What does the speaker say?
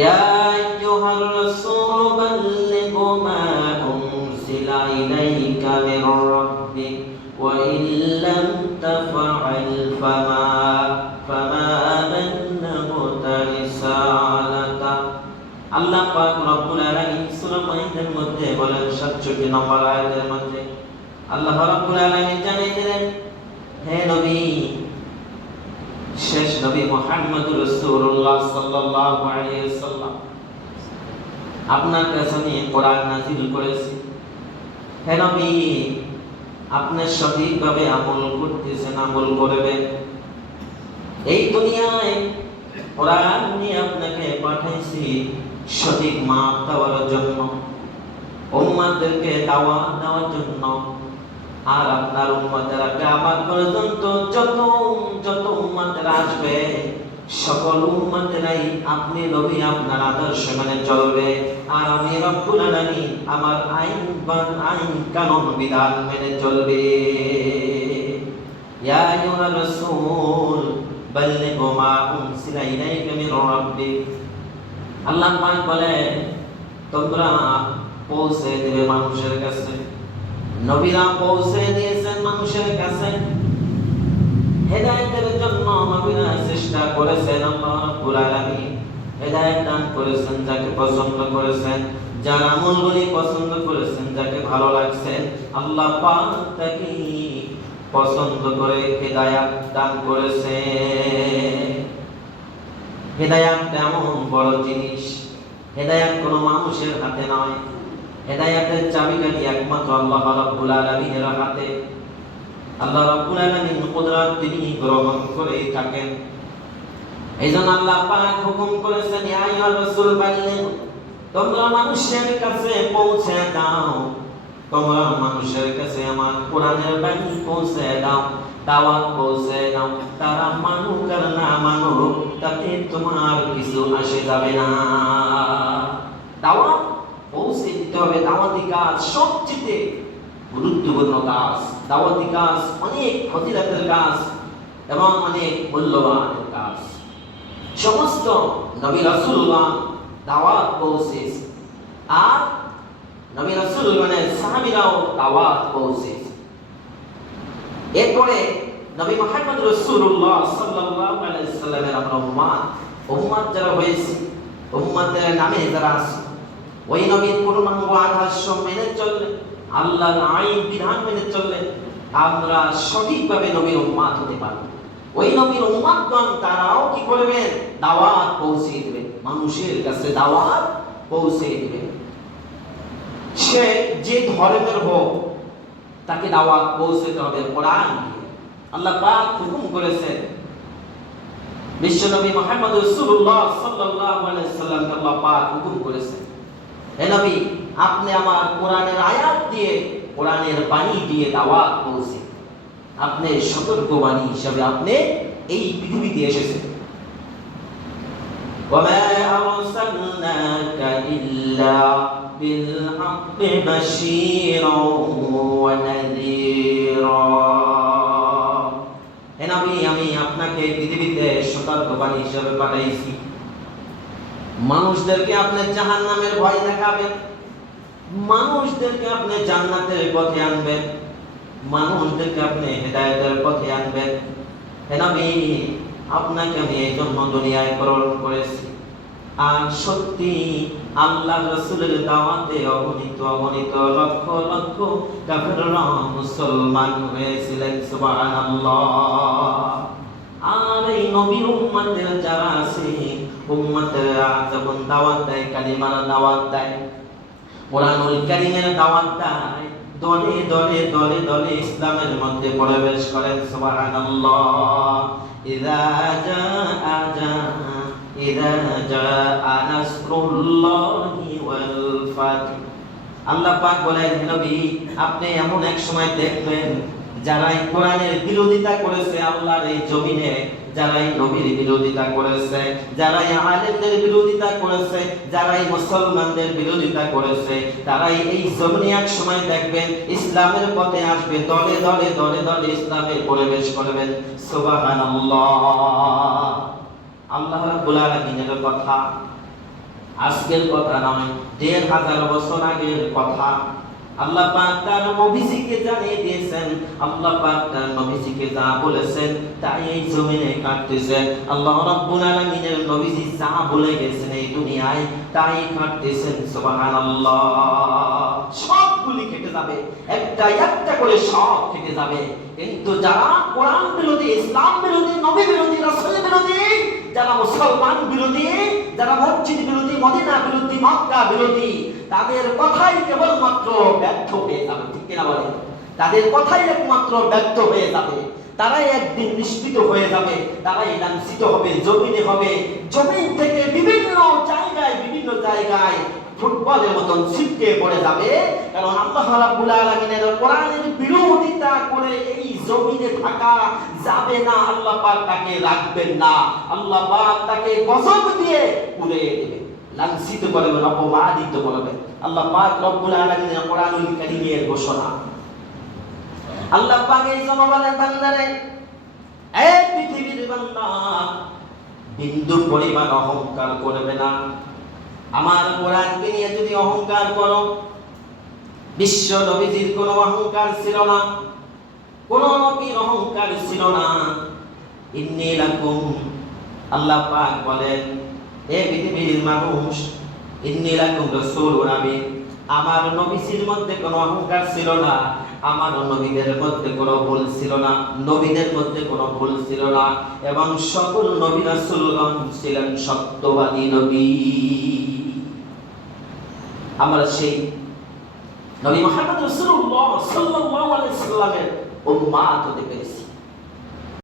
ইয়া আইয়ুহার রাসূল বাল্লিগ মা উনজিলা ইলাইকা মির রাব্বিক ওয়া ইন লাম তাফআল ফামা বাল্লাগতা রিসালাতা। আল্লাহ পাক রব্বুল আলামিন সূরা মাইদার মধ্যে বলেন 67 নম্বর আয়াতের মধ্যে আল্লাহ রাব্বুল আলামিন জানিয়ে দিলেন, হে নবী, শেষ নবী মুহাম্মদুর রাসূলুল্লাহ সাল্লাল্লাহু আলাইহি ওয়াসাল্লাম, আপনার কাছে আমি কোরআন নাযিল করেছি। হে নবী, আপনি সঠিকভাবে আমল করতেছেন, আমল করবেন। এই দুনিয়ায় কোরআন নিয়ে আপনাকে পাঠাইছি সঠিক মাপ দেওয়ার জন্য, উম্মতদেরকে দাওয়াত দেওয়ার জন্য। আর আপনার উম্মতেরা কিয়ামত পর্যন্ত যত উম্মতেরা আসবে, সকল উম্মতেরাই আপনি নবী আপনার আদর্শ মেনে চলবে। আর আমি রব্বুল আলামিন আমার আইন কানুন বিধান মেনে চলবে। ইয়া আইয়ুহার রাসূল বাল্লিগ মা উনজিলা ইলাইকা মির রাব্বিক। আল্লাহ পাক বলেন, তোমরা পৌঁছে দেবে মানুষের কাছে। নবীরা পৌঁছে দিয়েছেন মানুষের কাছে। হেদায়েতের জন্য নবীরা চেষ্টা করেছেন। আল্লাহ রাব্বুল আলামিন হেদায়েত দান করেছেন যাকে পছন্দ করেছেন, যার আমলগুলি পছন্দ করেছেন, যাকে ভালো লাগছে আল্লাহ পাক তাকে পছন্দ করে হেদায়েত দান করেছেন। হেদায়েত এমন বড় জিনিস, হেদায়েত কোনো মানুষের হাতে নয়। হেদায়েতের চাবিকাঠি একমাত্র আল্লাহ রাব্বুল আলামিনের হাতে। আল্লাহ রাব্বুল আলামিন কুদরত তিনি গ্রহণ করে থাকেন। এইজন্য আল্লাহ পাক হুকুম করেছেন, ইয়া আইয়ুহার রাসূল বাল্লিগ, তোমরা মানুষের কাছে পৌঁছে দাও, তোমরা মানুষের কাছে আমার কোরআনের বাণী পৌঁছে দাও, দাওয়াত পৌঁছে দাও। তারা মানুক আর না মানুক তাতে তোমার কিছু আসে যাবে না। দাওয়াত পৌঁছে দিতে হবে। দাওয়াতি কাজ সবচেয়ে গুরুত্বপূর্ণ কাজ। দাওয়াতি কাজ অনেক ফজিলতের কাজ এবং অনেক মূল্যবান কাজ। সমস্ত নবী রাসূলগণ দাওয়াত পৌঁছেছে, আর নবী রাসূলগণের সাহাবীরাও দাওয়াত পৌঁছেছে। এরপরে নবী মুহাম্মদ রাসূলুল্লাহ সাল্লাল্লাহু আলাইহি ওয়াসাল্লামের আমরা উম্মত যারা হয়েছে, উম্মতের নামে যারা আছে, ওই নবীর পূর্ণাঙ্গ আদর্শ মেনে চললে, আল্লাহর আইন বিধান মেনে চললে আমরা সঠিকভাবে নবীর উম্মত হতে পারব। ওই নবীর উম্মতগণ তারাও কি করবেন? দাওয়াত পৌঁছে দিবে, মানুষের কাছে দাওয়াত পৌঁছে দিবে। সে যে ধর্মের হোক তাকে দাওয়াত পৌঁছাতে হবে কোরআন দিয়ে। আল্লাহ পাক হুকুম করেছেন, বিশ্বনবী মুহাম্মদ রাসূলুল্লাহ সাল্লাল্লাহু আলাইহি ওয়াসাল্লামকে আল্লাহ পাক হুকুম করেছেন, হে নবী, আপনি আমার কোরআনের আয়াত দিয়ে, কোরআনের বাণী দিয়ে দাওয়াত পৌঁছে, আপনি সতর্কবাণী হিসেবে আপনি এই পৃথিবীতে এসেছেন। ওয়ামা আরসালনাকা ইল্লা বিল হাক্কি বাশীরাও ওয়া নাযীরা। হে নবী, আমি আপনাকে পৃথিবীতে সতর্কবাণী হিসেবে পাঠাইছি। মানুষদেরকে আপনি জাহান্নামের ভয় দেখাবেন, মানুষদেরকে আপনি জান্নাতের পথে আনবেন, মানুষদেরকে আপনি হেদায়েতের পথে আনবেন। হে নবী, আপনাকে আমি এই জন্য দুনিয়ায় প্রেরণ করেছি। আর সত্যি আল্লাহ রাসূলের দাওয়াতে অগণিত লক্ষ লক্ষ কাফেররা মুসলমান হয়েছিলেন। সুবহানাল্লাহ। আর এই নবীর উম্মতের যারা আছে, উম্মতেরা যখন দাওয়াত দেয়, কালিমার দাওয়াত দেয়, কোরআনুল কারীমের দাওয়াত দেয়, দলে দলে দলে দলে ইসলামের মধ্যে প্রবেশ করেন। সুবহানাল্লাহ। ইযা জাআ নাসরুল্লাহি ওয়াল ফাত। আল্লাহ পাক বলেন, হে নবী, আপনি এমন এক সময় দেখবেন যারা এই কোরআনের বিরোধিতা করেছে, আল্লাহর এই জমিনে যারা এই নবীর বিরোধিতা করেছে, যারা এই আলেমদের বিরোধিতা করেছে, যারা এই মুসলমানদের বিরোধিতা করেছে, তারাই এই জমিনে এক সময় দেখবেন ইসলামের পথে আসবে, দলে দলে দলে দলে ইসলামে প্রবেশ করবেন। সুবহানাল্লাহ। আল্লাহ রাব্বুল আলামিনের কথা আজকের কথা নয়, ১৫০০ বছর আগের কথা। আল্লাহ পাক তার নবীজিকে জানিয়ে দিয়েছেন, আল্লাহ পাক তার নবীজিকে যা বলেছেন তাই এই জমিনে কাটতেছে। আল্লাহ রাব্বুল আলামিনের নবীজি যা বলে গেছেন এই দুনিয়ায় তাই কাটতেছেন। সুবহানাল্লাহ। সবগুলি কেটে যাবে, একটা একটা করে সব কেটে যাবে। কিন্তু যারা কোরআন বিরোধী, ইসলাম বিরোধী, নবী বিরোধী, রাসূল বিরোধী, যারা মুসলমান বিরোধী, যারা মসজিদ বিরোধী, মদিনা বিরোধী, মক্কা বিরোধী, তাদের কথাই কেবলমাত্র ব্যর্থ হয়ে যাবে। ঠিক কিনা বলেন? তাদের কথাই একমাত্র ব্যর্থ হয়ে যাবে। তারাই একদিন নিষ্পিত হয়ে যাবে, তারাই লাঞ্ছিত হবে, জমিনে হবে। জমিন থেকে বিভিন্ন জায়গায় ফুটবলের মতন ছিটকে পড়ে যাবে। কারণ আল্লাহ রাব্বুল আলামিনের কোরআনের বিরোধিতা করে এই জমিনে থাকা যাবে না। আল্লাহ পাক তাকে রাখবেন না, আল্লাহ পাক তাকে গজব দিয়ে উড়িয়ে দেবে, লাঞ্ছিত করবেন, অপমানিত করবেন। আল্লাহ পাক রব্বুল আলামিনের কোরআনুল কারীমের ঘোষণা। আল্লাহ পাক এই জন্য বলেন, বান্দারে, এই পৃথিবীর বান্দা, বিন্দু পরিমাণ অহংকার করবে না। আমার কোরআনকে নিয়ে যদি অহংকার করো, বিশ্ব নবীজির কোনো অহংকার ছিল না, কোন নবীর অহংকার ছিল না। ইন্নী লাকুম, আল্লাহ পাক বলেন, হে পৃথিবীর মানুষ, ইন্নী লাকুম রাসূলুন আমিন। আমার নবীজির মধ্যে কোনো অহংকার ছিল না, আমার নবীদের মধ্যে কোনো ভুল ছিল না, নবীদের মধ্যে কোনো ভুল ছিল না, এবং সকল নবী রাসূলগণ ছিলেন সত্যবাদী নবী। আমরা সেই নবী মুহাম্মদ রাসূলুল্লাহ সাল্লাল্লাহু আলাইহি সাল্লামের উম্মাত হতে পেরেছি।